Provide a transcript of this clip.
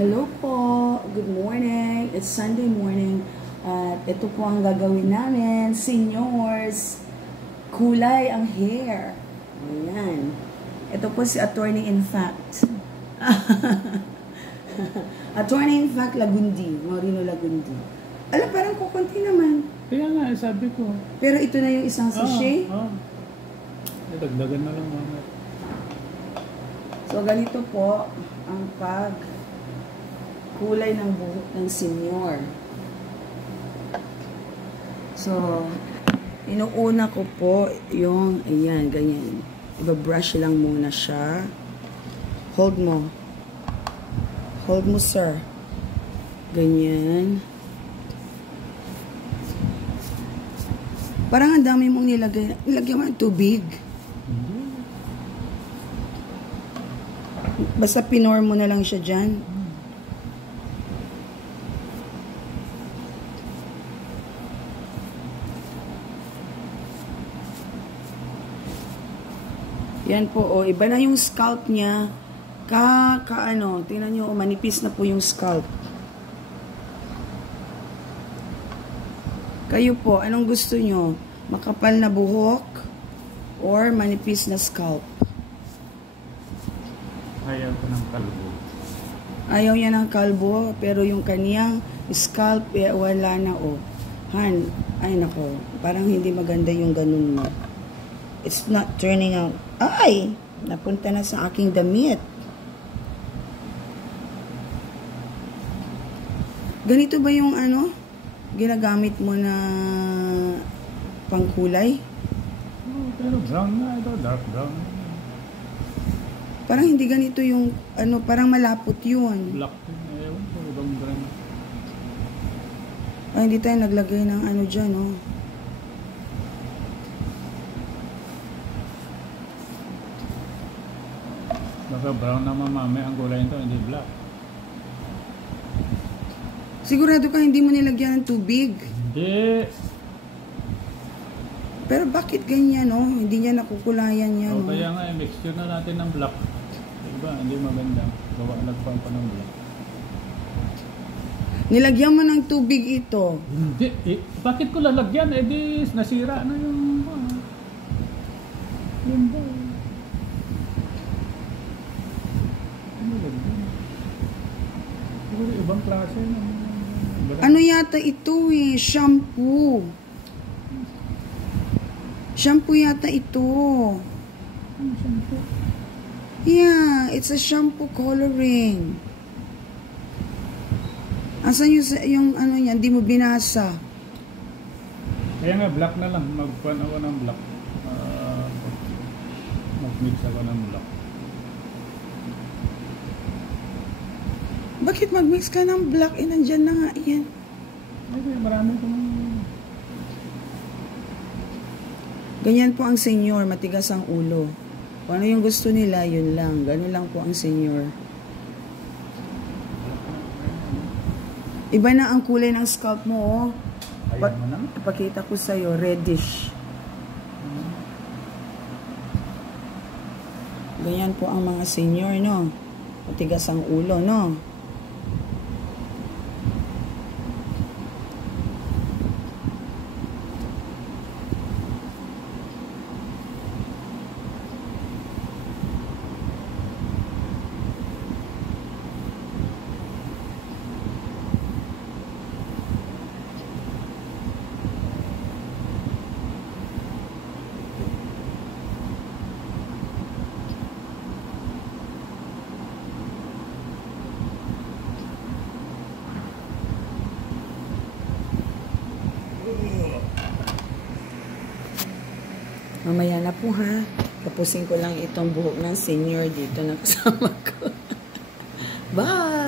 Hello po! Good morning! It's Sunday morning at ito po ang gagawin namin. Seniors, kulay ang hair. Ayan. Ito po si Attorney in fact. Attorney in fact Lagundi. Morino Lagundi. Alam, parang kukunti naman. Kaya nga, sabi ko. Pero ito na yung isang sachet. Dagdagan na lang mga. So, ganito po ang kulay ng buhok ng senior. So, inuuna ko po yung, ayan, ganyan. Iba-brush lang muna siya. Hold mo. Hold mo, sir. Ganyan. Parang ang dami mong nilagay. Nilagyan mo ng tubig. Basta pinor mo na lang siya dyan. Yan po, oh, iba na yung scalp niya. Tingnan nyo, manipis na po yung scalp. Kayo po, anong gusto nyo? Makapal na buhok or manipis na scalp? Ayaw ko ng kalbo. Ayaw niya ng kalbo, pero yung kaniyang scalp, wala na, oh. Han, ay nako, parang hindi maganda yung ganun mo. It's not turning out. Ay! Napunta na sa aking damit. Ganito ba yung ginagamit mo na pangkulay? Pero brown na ito, dark brown. Parang hindi ganito yung, parang malapot yun. Black. Ewan ko, ibang brand. Ay, hindi tayo naglagay ng dyan, oh. Baka brown na mamami ang kulay nito, hindi black. Sigurado ka hindi mo nilagyan ng tubig? Hindi. Pero bakit ganyan, oh? Hindi niya nakukulayan yan, oh. Kaya nga, mixture na natin ng black. Diba, hindi maganda. Gawa nagpang pa ng black. Nilagyan mo ng tubig ito. Hindi. Bakit ko lalagyan? Di nasira na yung... Yun ba? Ibang klase na. Ano yata ito eh? Shampoo. Shampoo yata ito. Shampoo? Yeah, it's a shampoo coloring. Asan yung niya? Hindi mo binasa. Kaya nga, black na lang. Magpan ako ng black. Mag-mix ako ng black. Bakit mag-mix ka ng black? Nandyan na nga yan. Ay, marami kong... Ganyan po ang senior, matigas ang ulo. Kung ano yung gusto nila, yun lang. Ganun lang po ang senior. Iba na ang kulay ng scalp mo, oh. Ayan mo na? Ipakita ko sa'yo, reddish. Ganyan po ang mga senior, no? Matigas ang ulo, no? Mamaya na po, ha. Tapusin ko lang itong buhok ng senior dito na kasama ko. Bye!